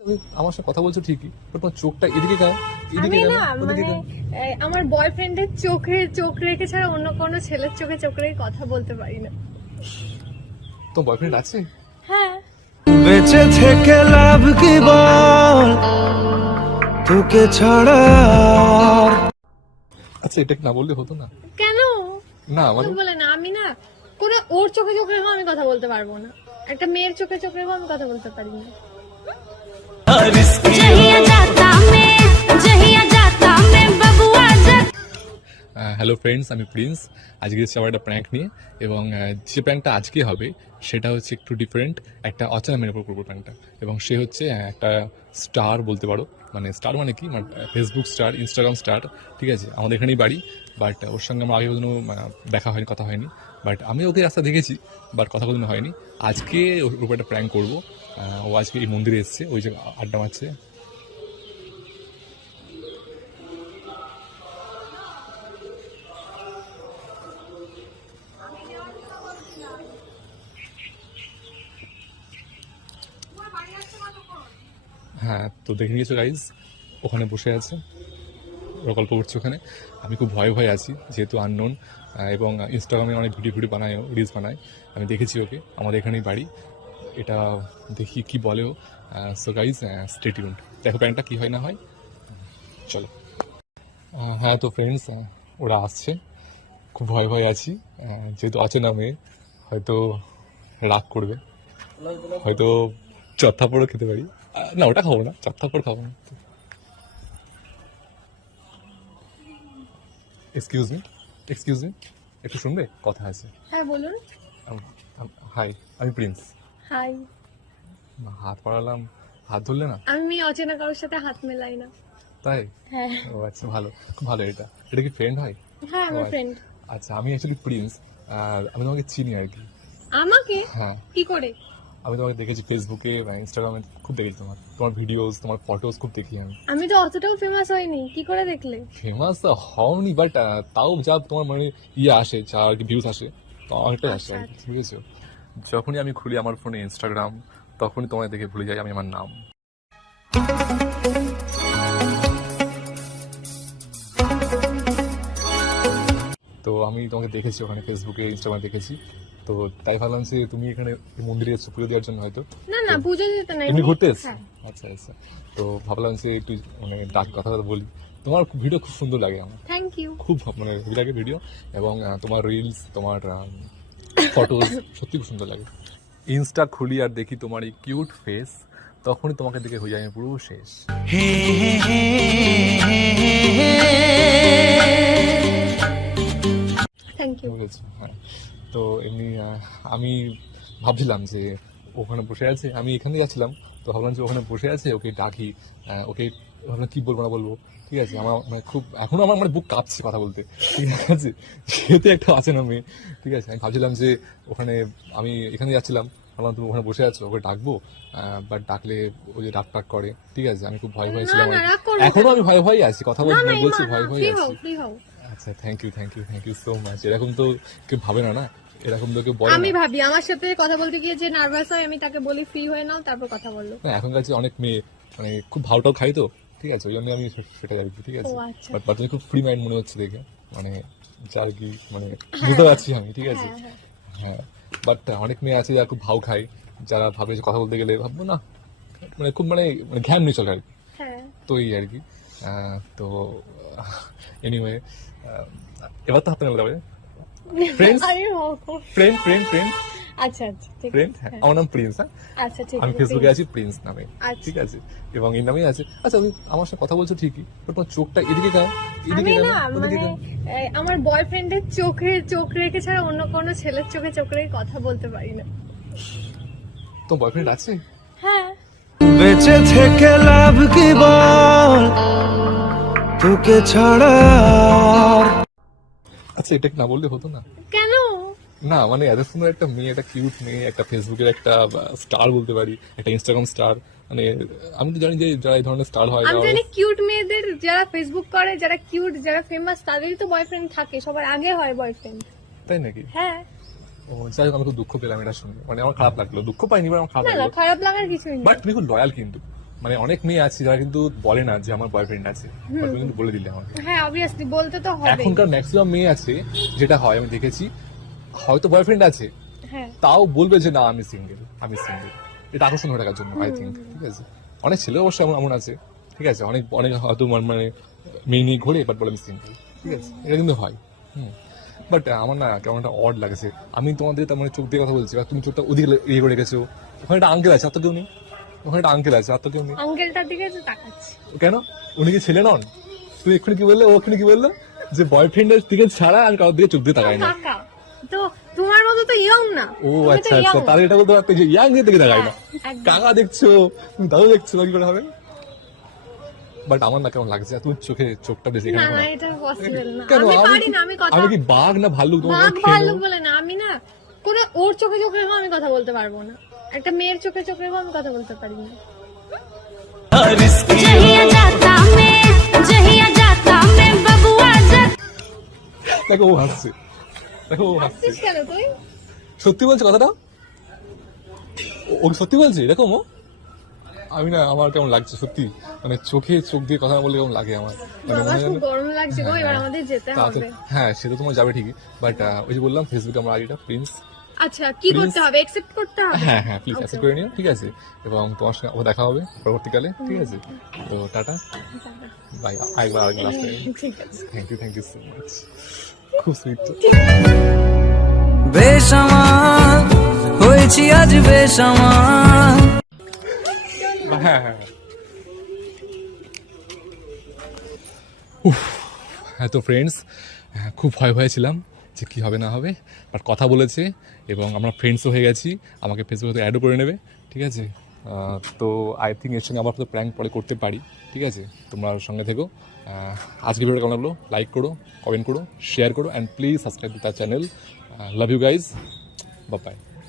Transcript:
তুমি আমার সাথে কথা বলছো ঠিকই, বাট তোমার চোখটা এদিকে কেন? এদিকে আমি কেন? না ওদিকে মানে কেন? আমার বয়ফ্রেন্ডের চোখে চোখ রেখে ছাড়া অন্য কোনো ছেলের চোখে চোখ রেখে কথা বলতে পারি না। তোমার বয়ফ্রেন্ড আছে? হ্যাঁ। বেঁচে থেকে লাভ কি বল, তোকে ছাড়া আর। আচ্ছা, এটা না বললে হতো না? কেন? না মানে বলে না, আমি না কোনো ওর চোখে চোখ রেখেও আমি কথা বলতে পারবো না, একটা মেয়ের চোখে চোখ রেখেও আমি কথা বলতে পারি না। হ্যালো ফ্রেন্ডস, আমি প্রিন্স। আজকে এসেছি আবার একটা প্র্যাঙ্ক নিয়ে, এবং যে প্র্যাঙ্কটা আজকে হবে সেটা হচ্ছে একটু ডিফারেন্ট। একটা অচেনা মেয়ের উপর করবো প্র্যাঙ্কটা, এবং সে হচ্ছে একটা স্টার বলতে পারো। মানে স্টার মানে কি, মানে ফেসবুক স্টার, ইনস্টাগ্রাম স্টার, ঠিক আছে? আমাদের এখানেই বাড়ি, বাট ওর সঙ্গে আমার আগে কোনো দেখা হয়নি, কথা হয়নি। বাট আমি ওকে রাস্তা দেখেছি, বাট কথা কোনো হয়নি। আজকে ওর উপর একটা প্র্যাঙ্ক করবো। ও আজকে এই মন্দিরে এসছে, ওই যে আড্ডা মারছে। হ্যাঁ, তো দেখে নিয়েছো গাইজ, ওখানে বসে আছে, ওরা গল্প করছে ওখানে। আমি খুব ভয়ে ভয়ে আছি, যেহেতু আননোন, এবং ইনস্টাগ্রামে অনেক ভিডিও ভিডিও বানায়, রিলস বানায়। আমি দেখেছি ওকে, আমাদের এখানেই বাড়ি। এটা দেখি কি বলেও। সো গাইজ, স্টে টিউনড, দেখো প্যান্টটা কি হয় না হয়। চলো। হ্যাঁ, তো ফ্রেন্ডস, ওরা আসছে, খুব ভয়ে ভয়ে আছি। যেহেতু অচেনা মেয়ে, হয়তো রাগ করবে, হয়তো চত্থাপড়ও খেতে পারি। না, ওটা খাবো না, চত্থাপড় খাবো না। এক্সকিউজ মি, এক্সকিউজ মি, একটু শুনবে, কথা আছে। হ্যাঁ বলুন। হাই, আমি প্রিন্স। হাই। হাত বাড়ালাম, হাত ধরলে না? আমি অচেনা কারোর সাথে হাত মেলাই না। তাই? হ্যাঁ। ও আচ্ছা, ভালো, খুব ভালো। এটা এটা কি ফ্রেন্ড হয়? হ্যাঁ, ও আমার আচ্ছা। ফ্রেন্ড। আচ্ছা, আমি অ্যাকচুয়ালি প্রিন্স, আর আমি তোমাকে চিনি আর কি। আমাকে হ্যাঁ, কি করে? আমি তোমাকে দেখেছি ফেসবুকে বা ইনস্টাগ্রামে, খুব দেখেছি তোমার তোমার ভিডিওস, তোমার ফটোস খুব দেখি আমি। আমি তো অতটাও ফেমাস হইনি, কি করে দেখলে? ফেমাস হওনি, বাট তাও যা তোমার মানে আসে, যা আর কি ভিউজ আসে, তো অনেকটাই আসে আর কি, আচ্ছা। ঠিক আছে? যখনই আমি খুলি আমার ফোনে ইনস্টাগ্রাম, তখনই তোমায় দেখে ভুলে যাই আমি আমার নাম। তো আমি তোমাকে দেখেছি ওখানে ফেসবুকে, ইনস্টাগ্রামে দেখেছি। তো তাই ভাবলাম যে তুমি এখানে মন্দিরে এসছো পুজো দেওয়ার জন্য হয়তো। না না, তো পুজো দিতে না, এমনি ঘুরতে এসছো? হ্যাঁ। আচ্ছা আচ্ছা। তো ভাবলাম যে একটু মানে ডাক কথা কথা বলি। তোমার ভিডিও খুব সুন্দর লাগে আমার, থ্যাংক ইউ। খুব মানে হেভি লাগে ভিডিও, এবং তোমার রিলস, তোমার ফটোজ সত্যি খুব সুন্দর লাগে। ইনস্টা খুলি আর দেখি তোমার এই কিউট ফেস, তখনই তোমাকে দেখে হয়ে যায় আমি পুরো শেষ। Thank you. বুঝেছি, হ্যাঁ। তো এমনি আমি ভাবছিলাম যে ওখানে বসে আছে, আমি এখানে যাচ্ছিলাম, তো ভাবলাম যে ওখানে বসে আছে, ওকে ডাকি। ওকে ভাবলাম কি বলবো না বলবো, ঠিক আছে? আমার মানে খুব এখনো আমার মানে বুক কাঁপছে কথা বলতে, ঠিক আছে? যেহেতু একটা আছে না মেয়ে, ঠিক আছে? আমি ভাবছিলাম যে ওখানে, আমি এখানে যাচ্ছিলাম, ভাবলাম তুমি ওখানে বসে আছো, ওকে ডাকবো, বাট ডাকলে ওই যে ডাক টাক করে, ঠিক আছে? আমি খুব ভয় ভয় না ছিলাম না, আর কি। রাগ করো এখনো কেন? আমি ভয় ভয় আছি, কথা না না, বলছি, ইমা না, ভয় ভয় ফ্রি আছি। হও, ফ্রি হও। আচ্ছা, thank you, thank you, thank you so much. এরকম তো কেউ ভাবে না, না? এরকম তো কেউ বলে আমি না। ভাবি আমার সাথে কথা বলতে গিয়ে যে নার্ভাস হয়, আমি তাকে বলি ফ্রি হয়ে নাও, তারপর কথা বললো। না, এখনকার যে অনেক মেয়ে মানে খুব ভাওটাও খাই, তো ঠিক আছে, ওই জন্য আমি সেটা আর কি, ঠিক আছে? ও আচ্ছা। বাট তুমি খুব ফ্রি মাইন্ড মনে হচ্ছে দেখে, মানে যা আর কি, মানে বুঝতে পারছি আমি, ঠিক আছে? হ্যাঁ হ্যাঁ। হ্যাঁ, বাট অনেক মেয়ে আছে যারা খুব ভাও খায়, যারা ভাবে যে কথা বলতে গেলে ভাববো না, মানে খুব মানে ঘ্যান নিয়ে চলে আর কি। হ্যাঁ। তো এই আর কি। তো এনিওয়ে, এবার তো হাতে নেবো তবে। ফ্রেন্ডস, আরে হও। ফ্রেন্ড ফ্রেন্ড ফ্রেন্ড আচ্ছা আচ্ছা, ঠিক ফ্রেন্ড, হ্যাঁ, আমার নাম প্রিন্স। হ্যাঁ, আচ্ছা, ঠিক আমি আছে। ফেসবুকে আছি প্রিন্স নামে, আচ্ছা। ঠিক আছে? এবং এই নামেই আছে। আচ্ছা, তুমি আমার সাথে কথা বলছো ঠিকই, বাট তোমার চোখটা এদিকে কেন? এদিকে আমি কেন? না ওদিকে মানে কেন? আমার বয়ফ্রেন্ডের চোখে চোখ রেখে ছাড়া অন্য কোনো ছেলের চোখে চোখ রেখে কথা বলতে পারি না। তোমার বয়ফ্রেন্ড আছে? হ্যাঁ। বেঁচে থেকে লাভ কি বল, তোকে ছাড়া আর। আচ্ছা, এটা না বললে হতো না? কেন? না মানে এত সুন্দর একটা মেয়ে, একটা কিউট মেয়ে, একটা ফেসবুকের একটা স্টার বলতে পারি, একটা ইনস্টাগ্রাম স্টার, মানে আমি তো জানি যে যারা এই ধরনের স্টার হয়, আমি তারা জানি কিউট মেয়েদের, যারা ফেসবুক করে, যারা কিউট, যারা ফেমাস, তাদেরই তো বয়ফ্রেন্ড থাকে, সবার আগে হয় বয়ফ্রেন্ড। তাই নাকি? হ্যাঁ। ও যাই হোক, আমি খুব দুঃখ পেলাম এটা শুনে, মানে আমার খারাপ লাগলো, দুঃখ পাইনি, বাট আমার খারাপ না না, লাগলো। খারাপ লাগার কিছুই নেই। বাট তুমি খুব লয়াল কিন্তু, মানে অনেক মেয়ে আছে যারা কিন্তু বলে না যে আমার বয়ফ্রেন্ড আছে, but তুমি কিন্তু বলে দিলে আমাকে। হ্যাঁ অবভিয়াসলি বলতে তো হবে। এখনকার ম্যাক্সিমাম মেয়ে আছে যেটা হয়, আমি দেখেছি, হয়তো বয়ফ্রেন্ড আছে হ্যাঁ তাও বলবে যে না আমি সিঙ্গেল। এটা আকর্ষণ হয়ে থাকার জন্য আই থিঙ্ক, ঠিক আছে। অনেক ছেলে অবশ্যই এমন আছে, ঠিক আছে, অনেক অনেক হয়তো মানে মেয়ে নিয়ে ঘুরে বাট বলে আমি সিঙ্গেল, ঠিক আছে, এটা কিন্তু হয়। বাট আমার না কেমন একটা অড লাগছে, আমি তোমাদের তার মানে চোখ দিয়ে কথা বলছি, আর তুমি চোখটা ওদিকে ইয়ে করে রেখেছো। ওখানে একটা আঙ্কেল আছে, আর তো কেউ নেই। ওখানে একটা আঙ্কেল আছে, আর তো কেউ নেই। আঙ্কেলটার দিকে তো তাকাচ্ছি। কেন? উনি কি ছেলে নন? তুই এক্ষুনি কি বললে, ও এক্ষুনি কি বললো যে বয়ফ্রেন্ডের দিকে ছাড়া আমি কারোর দিকে চোখ দিয়ে তাকাই না। কাকা তো তোমার মতো তো ইয়ং না। ও তুমি তো আচ্ছা আচ্ছা, young। তাহলে এটা বলতে পারতে যে ইয়াং এর দিকে তাকাই না। একদম। কাকা দেখছো, তুমি দাদু দেখছো, কি করে হবে? বাট আমার না কেমন লাগছে, আর তুমি চোখটা বেশি না এখানে না কেন? এটা পসিবল না। কেন? আমি আমি পারি কি- না, আমি কথা আমি কি বাঘ না ভাল্লুক? তোমাকে বাঘ খেয়ে ভাল্লুক নেবো? বলে না, আমি না কোনো ওর চোখে চোখে রেখেও আমি কথা বলতে পারবো না। একটা মেয়ের চোখে চোখে রেখেও আমি কথা বলতে পারি না। দেখো ও হাসছে, দেখো ও হাসছে। হাসছিস কেন তুই? সত্যি বলছে কথাটা, ও সত্যি বলছে। দেখো ও, আমি না, আমার কেমন লাগছে সত্যি, মানে চোখে চোখ দিয়ে কথা না বললে কেমন লাগে আমার, মানে আমার মনে খুব হয় গরম লাগছে গো, এবার আমাদের যেতে তাতে- হবে। হ্যাঁ সে তো তোমার যাবে ঠিকই, বাট ওই যে বললাম ফেসবুকে আমার আইডিটা প্রিন্স। আচ্ছা কি Please? করতে হবে? অ্যাকসেপ্ট করতে হবে? হ্যাঁ হ্যাঁ প্লিজ Okay, অ্যাকসেপ্ট করে নিও, ঠিক আছে, এবং তোমার সঙ্গে আবার দেখা হবে পরবর্তীকালে, ঠিক আছে। তো টাটা, বাই, আরেকবার লাস্ট টাইম। ঠিক আছে। থ্যাংক ইউ সো মাচ, খুব সুইট। বেসামাল হয়েছি আজ বেসামাল। হ্যাঁ হ্যাঁ হ্যাঁ। তো ফ্রেন্ডস, খুব ভয় ছিলাম যে কী হবে না হবে, বাট কথা বলেছে এবং আমরা ফ্রেন্ডসও হয়ে গেছি, আমাকে ফেসবুকে অ্যাডও করে নেবে, ঠিক আছে। তো আই থিঙ্ক এর সঙ্গে আবার তো প্র্যাঙ্ক পরে করতে পারি, ঠিক আছে। তোমরা সঙ্গে থেকো। আজকে ভিডিওটা কেমন লাগলো লাইক করো, কমেন্ট করো, শেয়ার করো, and please subscribe to the channel. Love you guys, bye by.